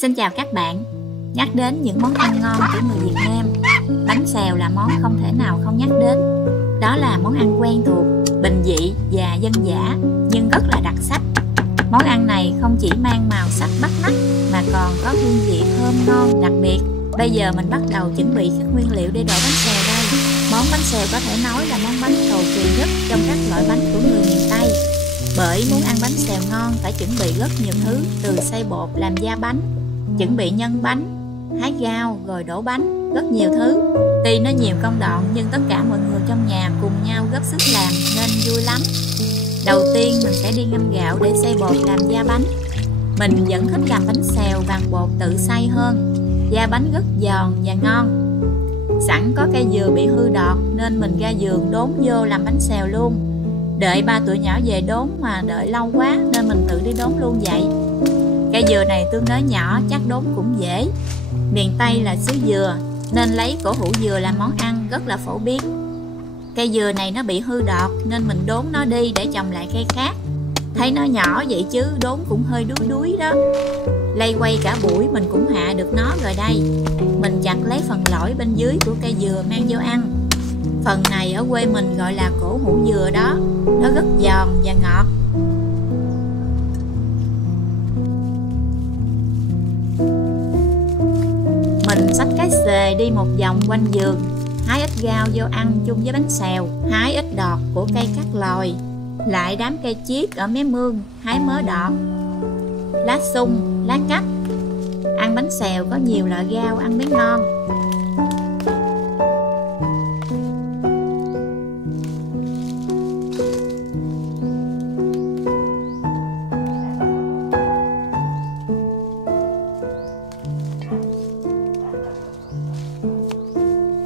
Xin chào các bạn. Nhắc đến những món ăn ngon của người Việt Nam, bánh xèo là món không thể nào không nhắc đến. Đó là món ăn quen thuộc, bình dị và dân dã nhưng rất là đặc sắc. Món ăn này không chỉ mang màu sắc bắt mắt mà còn có hương vị thơm ngon đặc biệt. Bây giờ mình bắt đầu chuẩn bị các nguyên liệu để đổ bánh xèo đây. Món bánh xèo có thể nói là món bánh cầu kỳ nhất trong các loại bánh của người miền Tây. Bởi muốn ăn bánh xèo ngon phải chuẩn bị rất nhiều thứ, từ xay bột làm da bánh, chuẩn bị nhân bánh, hái rau rồi đổ bánh, rất nhiều thứ. Tuy nó nhiều công đoạn nhưng tất cả mọi người trong nhà cùng nhau góp sức làm nên vui lắm. Đầu tiên mình sẽ đi ngâm gạo để xay bột làm da bánh. Mình vẫn thích làm bánh xèo bằng bột tự xay hơn, da bánh rất giòn và ngon. Sẵn có cây dừa bị hư đọt nên mình ra vườn đốn vô làm bánh xèo luôn. Đợi ba tụi nhỏ về đốn mà đợi lâu quá nên mình tự đi đốn luôn vậy. Cây dừa này tương đối nhỏ, chắc đốn cũng dễ. Miền Tây là xứ dừa nên lấy cổ hủ dừa làm món ăn rất là phổ biến. Cây dừa này nó bị hư đọt nên mình đốn nó đi để trồng lại cây khác. Thấy nó nhỏ vậy chứ đốn cũng hơi đuối đuối đó. Lay quay cả buổi mình cũng hạ được nó rồi đây. Mình chặt lấy phần lõi bên dưới của cây dừa mang vô ăn. Phần này ở quê mình gọi là cổ hủ dừa đó. Nó rất giòn và ngọt. Mình xách cái xề đi một vòng quanh vườn, hái ít rau vô ăn chung với bánh xèo, hái ít đọt của cây cát lòi, lại đám cây chiết ở mé mương, hái mớ đọt, lá sung, lá cách. Ăn bánh xèo có nhiều loại rau ăn mới ngon.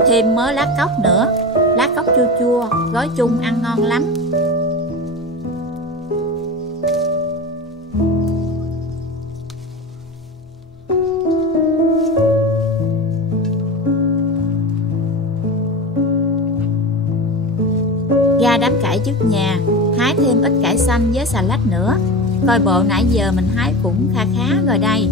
Thêm mớ lá cóc nữa, lá cóc chua chua, gói chung ăn ngon lắm. Ra đám cải trước nhà, hái thêm ít cải xanh với xà lách nữa. Coi bộ nãy giờ mình hái cũng kha khá rồi đây.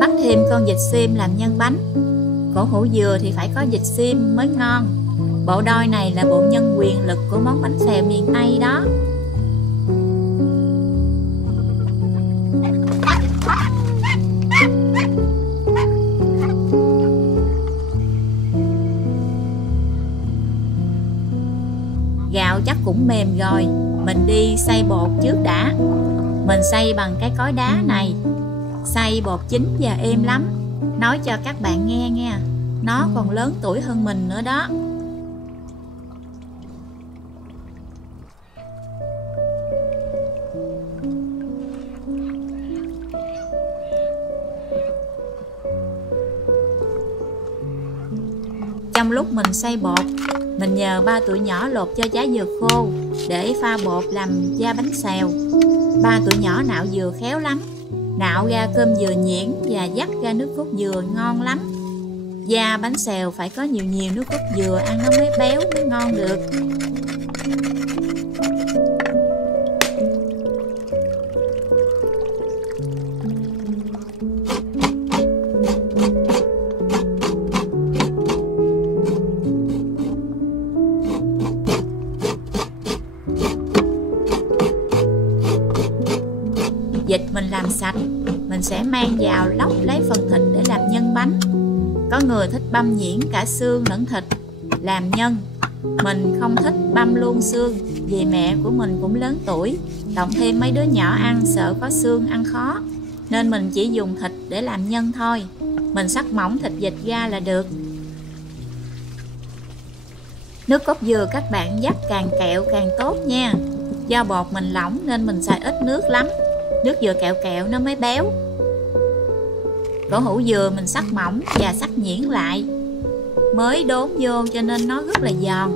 Bắt thêm con vịt xiêm làm nhân bánh. Cổ hủ dừa thì phải có vịt xiêm mới ngon. Bộ đôi này là bộ nhân quyền lực của món bánh xèo miền Tây đó. Gạo chắc cũng mềm rồi, mình đi xay bột trước đã. Mình xay bằng cái cối đá này. Xay bột chín và êm lắm. Nói cho các bạn nghe nha, nó còn lớn tuổi hơn mình nữa đó. Trong lúc mình xay bột, mình nhờ ba tụi nhỏ lột cho trái dừa khô để pha bột làm da bánh xèo. Ba tụi nhỏ nạo dừa khéo lắm, nạo ra cơm dừa nhuyễn và vắt ra nước cốt dừa ngon lắm. Da bánh xèo phải có nhiều nhiều nước cốt dừa, ăn nó mới béo mới ngon được. Vịt mình làm sạch, mình sẽ mang vào lóc lấy phần thịt để làm nhân bánh. Có người thích băm nhuyễn cả xương lẫn thịt làm nhân. Mình không thích băm luôn xương vì mẹ của mình cũng lớn tuổi, cộng thêm mấy đứa nhỏ ăn sợ có xương ăn khó, nên mình chỉ dùng thịt để làm nhân thôi. Mình xắt mỏng thịt vịt ra là được. Nước cốt dừa các bạn vắt càng kẹo càng tốt nha. Do bột mình lỏng nên mình xài ít nước lắm. Nước dừa kẹo kẹo nó mới béo. Cổ hủ dừa mình xắt mỏng và xắt nhuyễn lại. Mới đốn vô cho nên nó rất là giòn.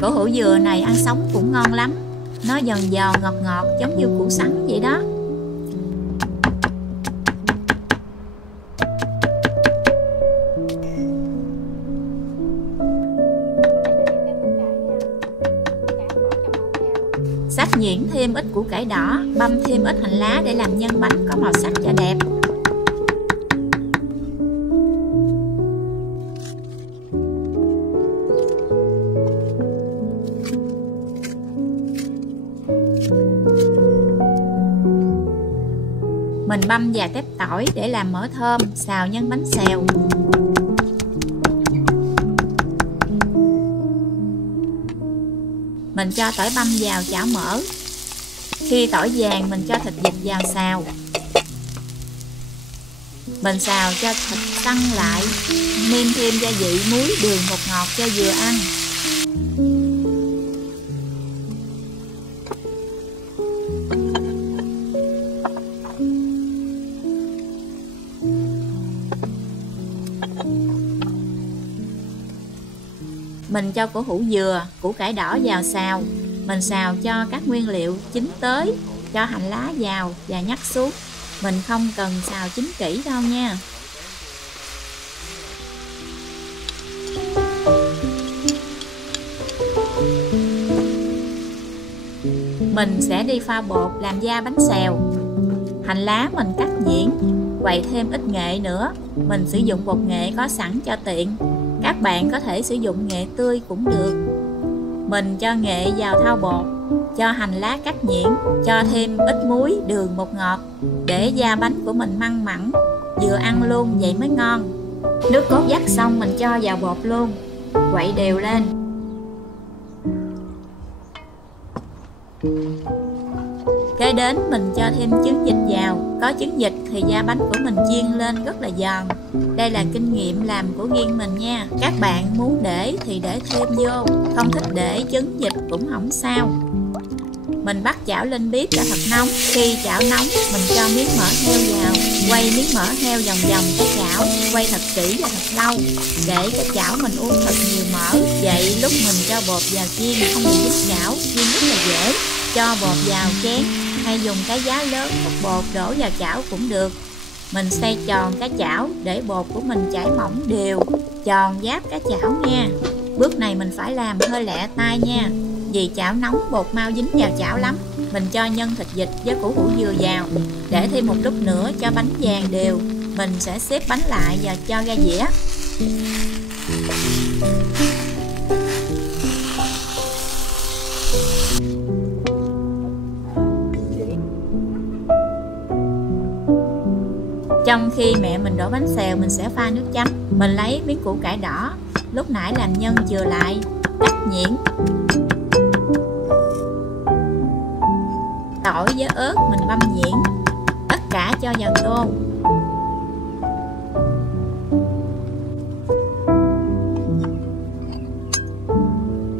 Củ hủ dừa này ăn sống cũng ngon lắm. Nó giòn giòn ngọt ngọt giống như củ sắn vậy đó. Xắt nhuyễn thêm ít củ cải đỏ, băm thêm ít hành lá để làm nhân bánh có màu sắc cho đẹp. Mình băm vài tép tỏi để làm mỡ thơm, xào nhân bánh xèo. Mình cho tỏi băm vào chảo mỡ. Khi tỏi vàng mình cho thịt vịt vào xào. Mình xào cho thịt săn lại, nêm thêm gia vị muối, đường, bột ngọt cho vừa ăn. Mình cho củ hủ dừa, củ cải đỏ vào xào. Mình xào cho các nguyên liệu chín tới, cho hành lá vào và nhắc xuống. Mình không cần xào chín kỹ đâu nha. Mình sẽ đi pha bột làm da bánh xèo. Hành lá mình cắt nhuyễn, quậy thêm ít nghệ nữa. Mình sử dụng bột nghệ có sẵn cho tiện. Các bạn có thể sử dụng nghệ tươi cũng được. Mình cho nghệ vào thau bột, cho hành lá cắt nhuyễn, cho thêm ít muối, đường, bột ngọt để da bánh của mình mặn mặn, vừa ăn luôn vậy mới ngon. Nước cốt vắt xong mình cho vào bột luôn, quậy đều lên. Kế đến mình cho thêm trứng vịt vào. Có trứng vịt thì da bánh của mình chiên lên rất là giòn. Đây là kinh nghiệm làm của riêng mình nha. Các bạn muốn để thì để thêm vô, không thích để trứng vịt cũng không sao. Mình bắt chảo lên bếp cho thật nóng. Khi chảo nóng mình cho miếng mỡ heo vào. Quay miếng mỡ heo vòng vòng cái chảo, quay thật kỹ và thật lâu để cái chảo mình uống thật nhiều mỡ. Vậy lúc mình cho bột vào chiên không bị dính chảo, chiên rất là dễ. Cho bột vào chén hay dùng cái giá lớn hút bột đổ vào chảo cũng được. Mình xoay tròn cái chảo để bột của mình chảy mỏng đều, tròn giáp cái chảo nha. Bước này mình phải làm hơi lẹ tay nha, vì chảo nóng bột mau dính vào chảo lắm. Mình cho nhân thịt vịt với củ hủ dừa vào, để thêm một lúc nữa cho bánh vàng đều. Mình sẽ xếp bánh lại và cho ra dĩa. Trong khi mẹ mình đổ bánh xèo mình sẽ pha nước chấm. Mình lấy miếng củ cải đỏ lúc nãy làm nhân chừa lại, cắt nhuyễn. Tỏi với ớt mình băm nhuyễn, tất cả cho vào tô.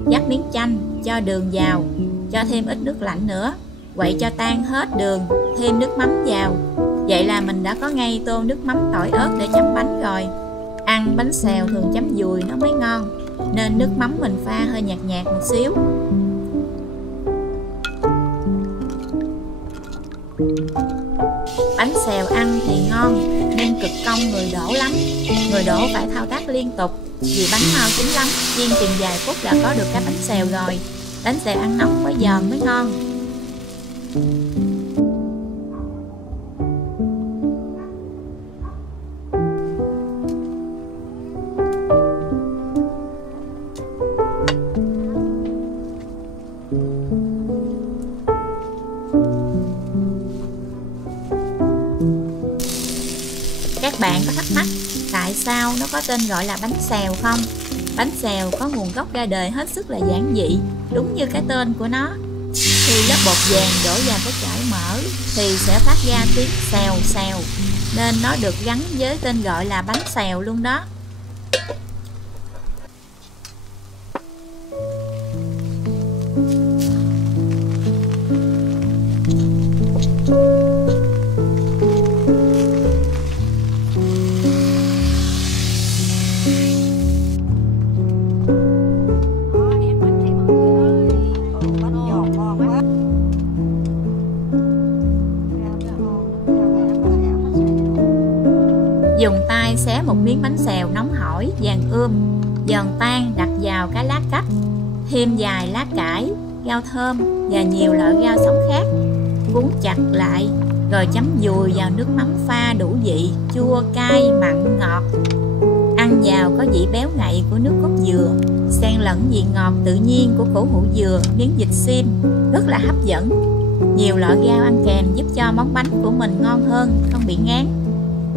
Dắt miếng chanh, cho đường vào, cho thêm ít nước lạnh nữa, quậy cho tan hết đường, thêm nước mắm vào. Vậy là mình đã có ngay tô nước mắm tỏi ớt để chấm bánh rồi. Ăn bánh xèo thường chấm dùi nó mới ngon, nên nước mắm mình pha hơi nhạt nhạt một xíu. Bánh xèo ăn thì ngon, nhưng cực công người đổ lắm. Người đổ phải thao tác liên tục, vì bánh mau chín lắm. Chiên chừng vài phút là có được cái bánh xèo rồi. Bánh xèo ăn nóng mới giòn mới ngon. Các bạn có thắc mắc tại sao nó có tên gọi là bánh xèo không? Bánh xèo có nguồn gốc ra đời hết sức là giản dị, đúng như cái tên của nó. Khi lớp bột vàng đổ vào cái chảo mỡ thì sẽ phát ra tiếng xèo xèo, nên nó được gắn với tên gọi là bánh xèo luôn đó. miếng bánh xèo nóng hổi vàng giòn tan đặt vào cái lá cách, thêm vài lá cải, rau thơm và nhiều loại rau sống khác, cuốn chặt lại rồi chấm dùi vào nước mắm pha đủ vị, chua, cay, mặn, ngọt. Ăn vào có vị béo ngậy của nước cốt dừa, xen lẫn vị ngọt tự nhiên của củ hủ dừa, miếng vịt xiêm, rất là hấp dẫn. Nhiều loại rau ăn kèm giúp cho món bánh của mình ngon hơn, không bị ngán.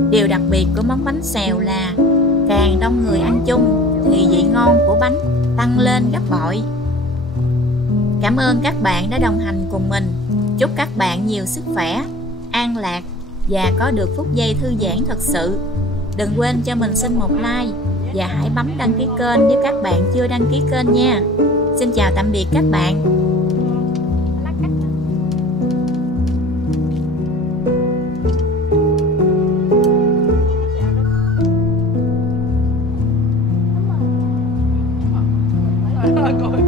Điều đặc biệt của món bánh xèo là càng đông người ăn chung thì vị ngon của bánh tăng lên gấp bội. Cảm ơn các bạn đã đồng hành cùng mình. Chúc các bạn nhiều sức khỏe, an lạc và có được phút giây thư giãn thật sự. Đừng quên cho mình xin một like và hãy bấm đăng ký kênh nếu các bạn chưa đăng ký kênh nha. Xin chào tạm biệt các bạn. Coi